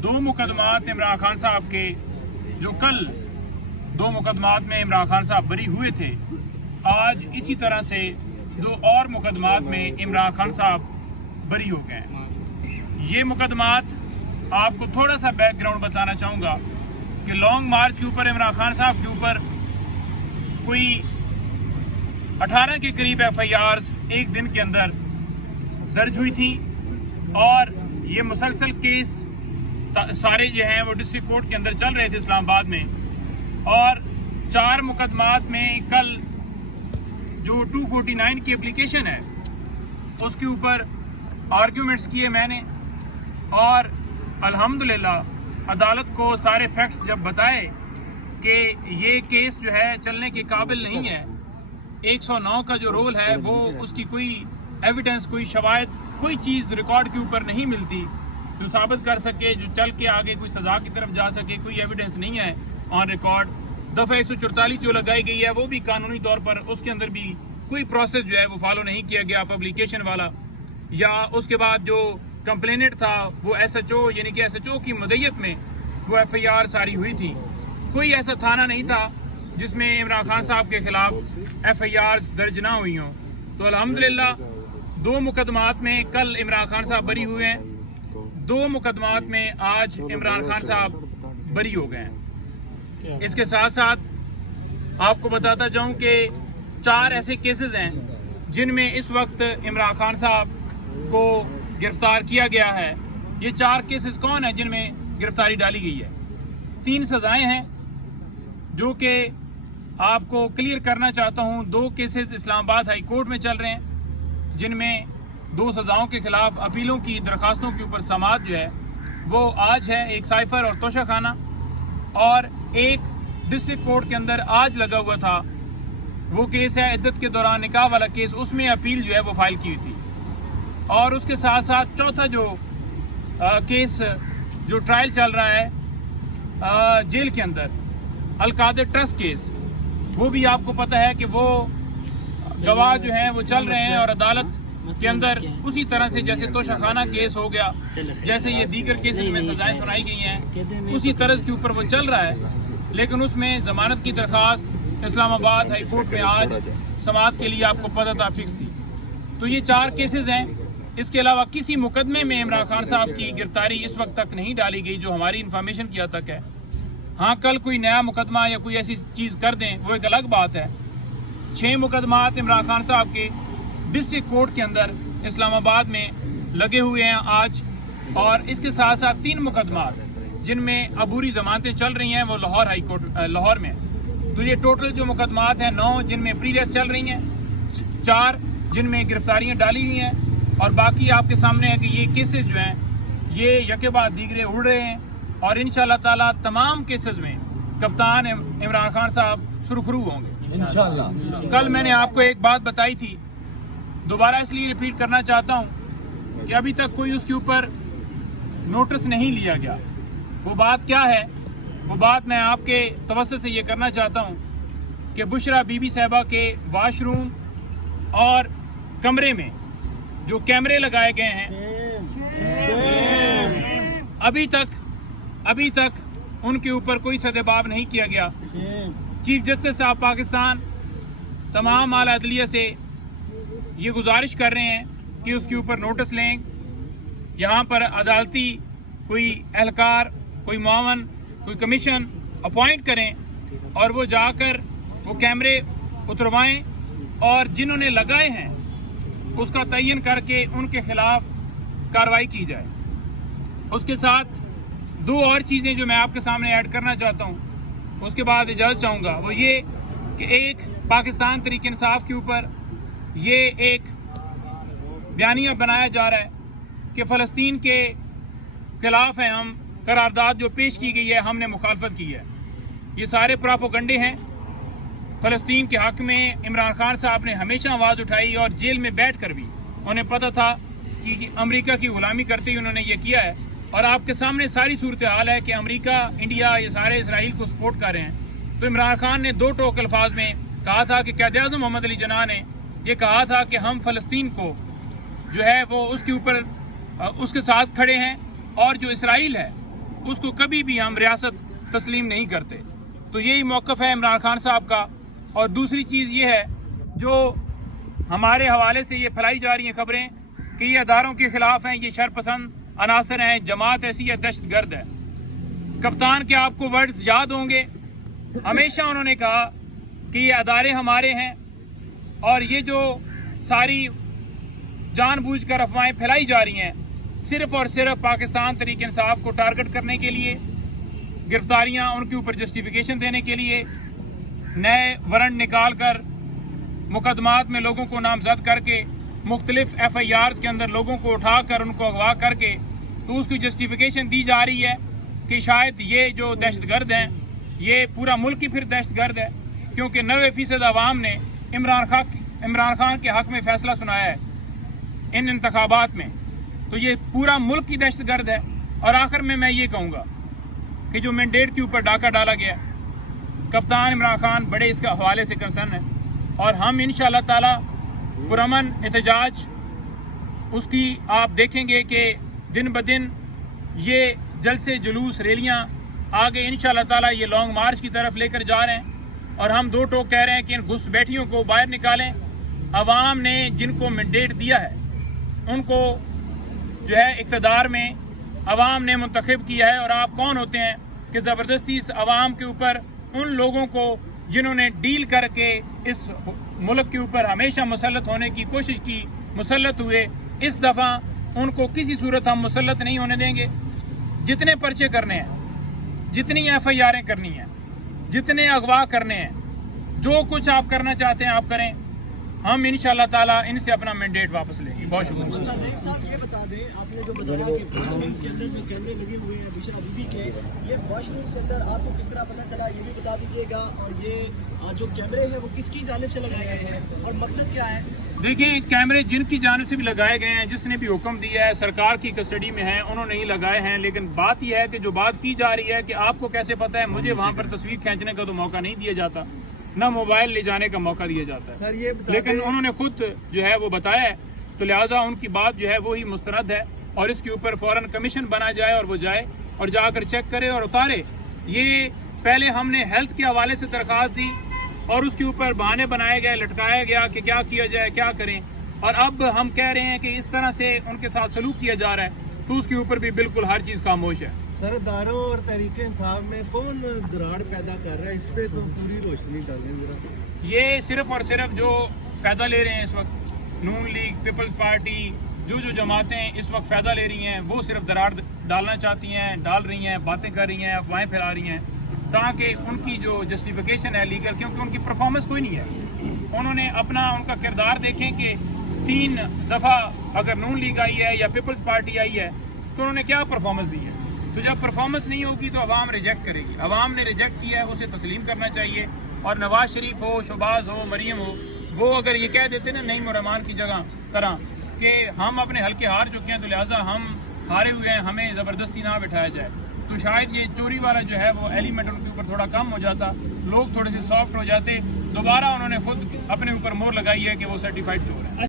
दो मुकदमात इमरान खान साहब के, जो कल दो मुकदमात में इमरान खान साहब बरी हुए थे, आज इसी तरह से दो और मुकदमात में इमरान खान साहब बरी हो गए। ये मुकदमात आपको थोड़ा सा बैकग्राउंड बताना चाहूँगा कि लॉन्ग मार्च के ऊपर इमरान खान साहब के ऊपर कोई 18 के करीब FIRs एक दिन के अंदर दर्ज हुई थी और ये मुसलसल केस सारे जो हैं वो डिस्ट्रिक्ट कोर्ट के अंदर चल रहे थे इस्लामाबाद में। और 4 मुकदमात में कल जो 249 की एप्लीकेशन है उसके ऊपर आर्ग्यूमेंट्स किए मैंने, और अल्हम्दुलिल्लाह अदालत को सारे फैक्ट्स जब बताए कि ये केस जो है चलने के काबिल नहीं है, 109 का जो रोल है वो उसकी कोई एविडेंस, कोई शवाहिद, कोई चीज़ रिकॉर्ड के ऊपर नहीं मिलती जो साबित कर सके, जो चल के आगे कोई सजा की तरफ जा सके, कोई एविडेंस नहीं है ऑन रिकॉर्ड। दफ़ा 144 जो लगाई गई है वो भी कानूनी तौर पर उसके अंदर भी कोई प्रोसेस जो है वो फॉलो नहीं किया गया पब्लिकेशन वाला, या उसके बाद जो कंप्लेनेंट था वो SHO यानी कि SHO की मदय्यत में वो FIR सारी हुई थी। कोई ऐसा थाना नहीं था जिसमें इमरान खान साहब के खिलाफ FIRs दर्ज ना हुई हों। तो अल्हम्दुलिल्लाह 2 मुकदमात में कल इमरान खान साहब बरी हुए हैं, 2 मुकदमात में आज इमरान खान साहब बरी हो गए हैं। इसके साथ साथ आपको बताता जाऊं कि 4 ऐसे केसेस हैं जिनमें इस वक्त इमरान खान साहब को गिरफ्तार किया गया है। ये 4 केसेस कौन है जिनमें गिरफ्तारी डाली गई है? 3 सजाएं हैं जो कि आपको क्लियर करना चाहता हूं। 2 केसेस इस्लामाबाद हाई कोर्ट में चल रहे हैं जिनमें 2 सजाओं के खिलाफ अपीलों की दरखास्तों के ऊपर समाअत जो है वो आज है, एक साइफर और तोशा खाना, और एक डिस्ट्रिक्ट कोर्ट के अंदर आज लगा हुआ था वो केस है इद्दत के दौरान निकाह वाला केस, उसमें अपील जो है वो फाइल की हुई थी। और उसके साथ साथ चौथा जो केस जो ट्रायल चल रहा है जेल के अंदर, अलकादर ट्रस्ट केस, वो भी आपको पता है कि वो गवाह जो हैं वो चल रहे हैं और अदालत के अंदर उसी तरह से जैसे तोशाखाना केस हो गया, जैसे ये दीगर केसेस में सजाएं सुनाई गई हैं, उसी तरह के ऊपर वो चल रहा है। लेकिन उसमें जमानत की दरखास्त इस्लामाबाद हाई कोर्ट में आज समाअत के लिए आपको पता था फिक्स थी। तो ये 4 केसेस हैं। इसके अलावा किसी मुकदमे में इमरान खान साहब की गिरफ्तारी इस वक्त तक नहीं डाली गई जो हमारी इन्फॉर्मेशन की हद तक है। हाँ, कल कोई नया मुकदमा या कोई ऐसी चीज़ कर दें वो एक अलग बात है। 6 मुकदमात इमरान खान साहब के डिस्ट्रिक्ट कोर्ट के अंदर इस्लामाबाद में लगे हुए हैं आज, और इसके साथ साथ 3 मुकदमात जिनमें अबूरी जमानतें चल रही हैं वो लाहौर हाई कोर्ट लाहौर में। तो ये टोटल जो मुकदमात हैं 9 जिनमें प्रीलियस चल रही हैं, 4 जिनमें गिरफ्तारियां डाली हुई हैं, और बाकी आपके सामने है कि ये केसेस जो हैं ये यके बाद दीगरे उड़ रहे हैं, और इंशाअल्लाह ताला तमाम केसेस में कप्तान इमरान खान साहब सुरखरू होंगे इंशाअल्लाह। कल मैंने आपको एक बात बताई थी, दोबारा इसलिए रिपीट करना चाहता हूं कि अभी तक कोई उसके ऊपर नोटिस नहीं लिया गया। वो बात क्या है? वो बात मैं आपके तवज्जो से ये करना चाहता हूं कि बुशरा बीबी साहिबा के वॉशरूम और कमरे में जो कैमरे लगाए गए हैं अभी तक उनके ऊपर कोई सदेबाब नहीं किया गया। चीफ जस्टिस ऑफ पाकिस्तान तमाम आला अदलिया से ये गुजारिश कर रहे हैं कि उसके ऊपर नोटिस लें, यहाँ पर अदालती कोई एहलकार, कोई मुआवन, कोई कमीशन अपॉइंट करें और वो जाकर वो कैमरे उतरवाएं, और जिन्होंने लगाए हैं उसका तयन करके उनके खिलाफ कार्रवाई की जाए। उसके साथ 2 और चीज़ें जो मैं आपके सामने ऐड करना चाहता हूँ, उसके बाद इजाज़त चाहूँगा, वो ये कि एक पाकिस्तान तहरीक इंसाफ के ऊपर ये एक बयानिया बनाया जा रहा है कि फ़लस्तीन के खिलाफ है, हम करारदाद जो पेश की गई है हमने मुखालफत की है। ये सारे प्रोपेगेंडे हैं। फ़लस्तीन के हक़ में इमरान खान साहब ने हमेशा आवाज़ उठाई, और जेल में बैठ कर भी उन्हें पता था कि अमेरिका की गुलामी करते ही उन्होंने ये किया है। और आपके सामने सारी सूरत हाल है कि अमेरिका, इंडिया, ये सारे इसराइल को सपोर्ट कर रहे हैं। तो इमरान खान ने 2 टोक अल्फाज में कहा था कि क़ायद आज़म मोहम्मद अली जिन्ना ने ये कहा था कि हम फ़लस्तीन को जो है वो उसके ऊपर उसके साथ खड़े हैं, और जो इसराइल है उसको कभी भी हम रियासत तस्लीम नहीं करते। तो यही मौक़िफ़ है इमरान खान साहब का। और दूसरी चीज़ ये है जो हमारे हवाले से ये फैलाई जा रही हैं खबरें कि ये अदारों के ख़िलाफ़ हैं, ये शरपसंद अनासर हैं, जमात ऐसी है, दहशतगर्द है। कप्तान के आपको वर्ड्स याद होंगे, हमेशा उन्होंने कहा कि ये अदारे हमारे हैं और ये जो सारी जानबूझकर अफवाहें फैलाई जा रही हैं सिर्फ और सिर्फ पाकिस्तान तहरीक इंसाफ को टारगेट करने के लिए, गिरफ्तारियां उनके ऊपर जस्टिफिकेशन देने के लिए, नए वारंट निकाल कर मुकदमात में लोगों को नामजद करके मुख्तलिफ FIRs के अंदर लोगों को उठाकर उनको अगवा करके तो उसकी जस्टिफिकेशन दी जा रही है कि शायद ये जो दहशतगर्द हैं ये पूरा मुल्क ही फिर दहशतगर्द है, क्योंकि 90% अवाम ने इमरान खान के हक में फैसला सुनाया है इन इंतखाबात में। तो ये पूरा मुल्क ही दहशतगर्द है। और आखिर में मैं ये कहूँगा कि जो मैंडेट के ऊपर डाका डाला गया, कप्तान इमरान खान बड़े इसका हवाले से कंसर्न है और हम इंशाअल्लाह ताला पुरअमन एहतजाज उसकी आप देखेंगे कि दिन ब दिन ये जलसे जुलूस रैलियाँ आगे इंशाअल्लाह ताला ये लॉन्ग मार्च की तरफ लेकर जा रहे हैं। और हम दो टोक कह रहे हैं कि इन घुसपैठियों को बाहर निकालें। अवाम ने जिनको मैंडेट दिया है उनको जो है इक़्तिदार में अवाम ने मुंतखब किया है। और आप कौन होते हैं कि ज़बरदस्ती इस अवाम के ऊपर उन लोगों को जिन्होंने डील करके इस मुल्क के ऊपर हमेशा मुसल्लत होने की कोशिश की, मुसल्लत हुए, इस दफ़ा उनको किसी सूरत हम मुसल्लत नहीं होने देंगे। जितने पर्चे करने हैं, जितनी FIRें करनी हैं, जितने अगवा करने हैं, जो कुछ आप करना चाहते हैं आप करें, हम इंशाअल्लाह ताला इनसे अपना मैंडेट वापस लेंगे। बहुत शुक्रिया। साहब ये बता दें, आपने जो बताया कि वॉशरूम्स के अंदर जो कैमरे लगे हुए हैं बुशरा बीबी के, ये वॉशरूम के अंदर आपको किस तरह पता चला ये भी बता दीजिएगा। और ये जो कैमरे हैं वो किसकी जानिब से लगाए गए हैं और मकसद क्या है? देखें, कैमरे जिनकी जानिब से भी लगाए गए हैं, जिसने भी हुक्म दिया है, सरकार की कस्टडी में है, उन्होंने ही लगाए हैं। लेकिन बात यह है कि जो बात की जा रही है कि आपको कैसे पता है, मुझे वहाँ पर तस्वीर खींचने का तो मौका नहीं दिया जाता, ना मोबाइल ले जाने का मौका दिया जाता है। लेकिन उन्होंने खुद जो है वो बताया है, तो लिहाजा उनकी बात जो है वो ही मुस्तरद है। और इसके ऊपर फौरन कमीशन बना जाए और वो जाए और जाकर चेक करे और उतारे। ये पहले हमने हेल्थ के हवाले से दरख्वास्त दी और उसके ऊपर बहाने बनाए गए, लटकाया गया कि क्या किया जाए, क्या करें। और अब हम कह रहे हैं कि इस तरह से उनके साथ सलूक किया जा रहा है, तो उसके ऊपर भी बिल्कुल हर चीज़ खामोश है। सरदारों और तहरीक इंसाफ में कौन दराड़ पैदा कर रहा है, इस पे तो पूरी रोशनी डालें जरा। ये सिर्फ और सिर्फ जो फ़ायदा ले रहे हैं इस वक्त, नून लीग, पीपल्स पार्टी, जो जमातें इस वक्त फ़ायदा ले रही हैं, वो सिर्फ दरार डालना चाहती हैं, डाल रही हैं, बातें कर रही हैं, अफवाहें फैला रही हैं, ताकि उनकी जो जस्टिफिकेशन है लीगल, क्योंकि उनकी परफॉर्मेंस कोई नहीं है। उन्होंने अपना उनका किरदार देखें कि 3 दफ़ा अगर नून लीग आई है या पीपल्स पार्टी आई है तो उन्होंने क्या परफॉर्मेंस दी है। तो जब परफॉर्मेंस नहीं होगी तो अवाम रिजेक्ट करेगी। अवाम ने रिजेक्ट किया है, उसे तस्लीम करना चाहिए। और नवाज शरीफ हो, शहबाज हो, मरीम हो, वो अगर ये कह देते ना नईम और रहमान की तरह कि हम अपने हल्के हार चुके हैं, तो लिहाजा हम हारे हुए हैं, हमें ज़बरदस्ती ना बिठाया जाए, तो शायद ये चोरी वाला जो है वो एलिमेंट उनके ऊपर थोड़ा कम हो जाता, लोग थोड़े से सॉफ्ट हो जाते। दोबारा उन्होंने खुद अपने ऊपर मोहर लगाई है कि वो सर्टिफाइड चोर है।